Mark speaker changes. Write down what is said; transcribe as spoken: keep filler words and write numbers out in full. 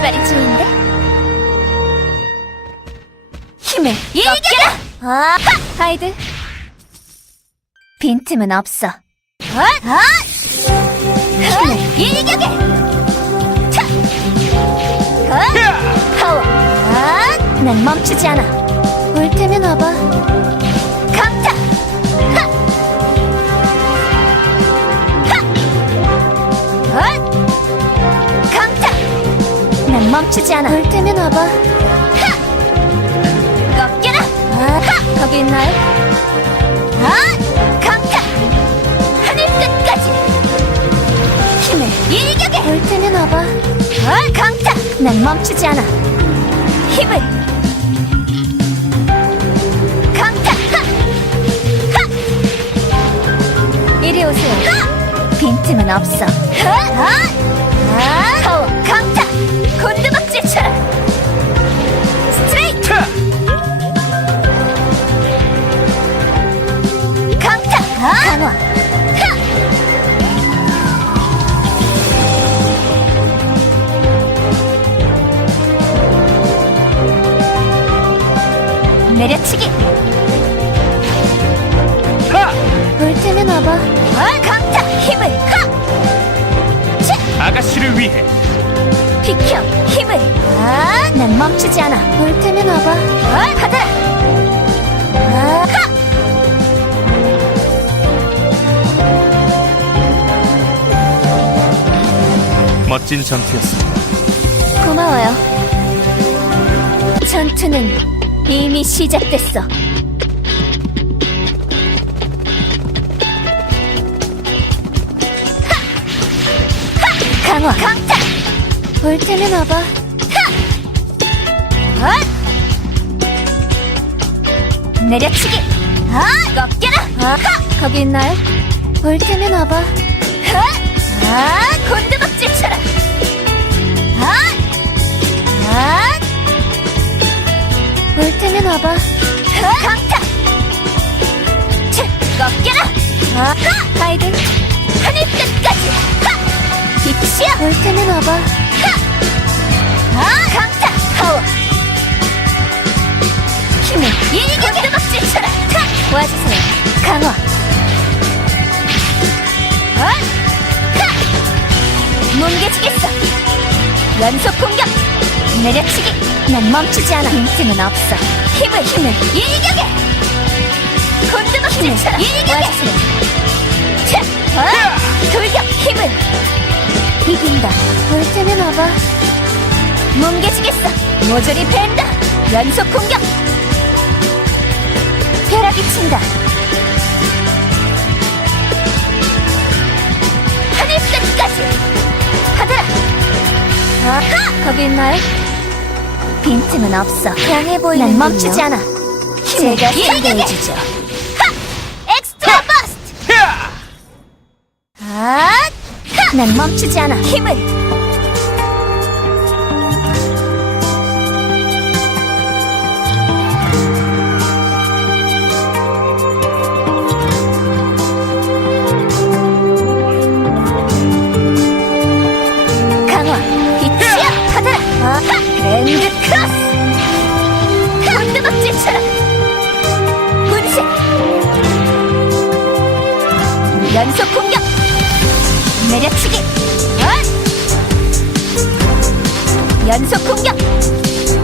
Speaker 1: 출발이 좋은데? 힘을 일으켜라! 아, 하이드. 빈틈은 없어. 아, 아! 힘을 일격에! 차! 아! 파워! 아! 난 멈추지 않아. 올 테면 와봐. 강타! 하! 하! 어? 강타! 난 멈추지 않아. 올 테면 와봐. 하! 꺾여라! 아, 하! 거기 있나요? 아! 강타! 하늘 끝까지! 힘을 일격에! 올 테면 와봐. 아! 강타! 난 멈추지 않아. 힘을! 강타! 하! 하! 이리 오세요. 하! 빈틈은 없어. 하! 아! 아! 파워! 강타! 곤두박질쳐라! 스트레이트! 강타! 아! 강화! 하! 내려치기!
Speaker 2: 하!
Speaker 1: 올 테면 와봐. 아! 강타! 힘을! 하! 치!
Speaker 2: 아가씨를 위해
Speaker 1: 비켜! 힘을! 아! 난 멈추지 않아. 올 테면 와봐. 아! 받아라! 아! 하!
Speaker 2: 멋진 전투였습니다.
Speaker 1: 고마워요. 전투는 이미 시작됐어. 하! 하! 강화! 강타! 올 테면 와봐. 하! 어? 내려치기! 아! 꺾여라! 아! 하! 거기 있나요? 올 테면 와봐. 하! 아! 곤두박질쳐라! 아! 아! 올 테면 와봐. 하! 강타! 치! 꺾여라! 아! 하! 하이드! 하늘 끝까지! 하! 빛이야! 올 테면 와봐. 하! 아! 강타! 파워! 힘을 일격에! 곤두박질쳐라! 하! 와주세요. 강화! 어? 하! 뭉개지겠어! 연속 공격! 내려치기! 난 멈추지 않아. 빈틈은 없어. 힘을! 힘을! 일격에! 곤두박질쳐라! 일격에! 와주세요. 차! 어? 돌격! 힘을! 이긴다. 올 테면 와봐. 뭉개지겠어! 모조리 벤다! 연속 공격! 벼락이 친다! 하늘 끝까지! 받아라! 아하! 거기 있나요? 빈틈은 없어. 강해 보이는 난 멈추지 않아. 제가 상대해주죠. 하! 엑스트라 버스트!
Speaker 2: 야!
Speaker 1: 아! 하! 난 멈추지 않아. 힘을! 강화! 빛이야! 받아라! 아하! 그랜드 크로스! 곤두박질쳐라! 분쇄! 연속 공격! 내려치기! 어? 연속 공격!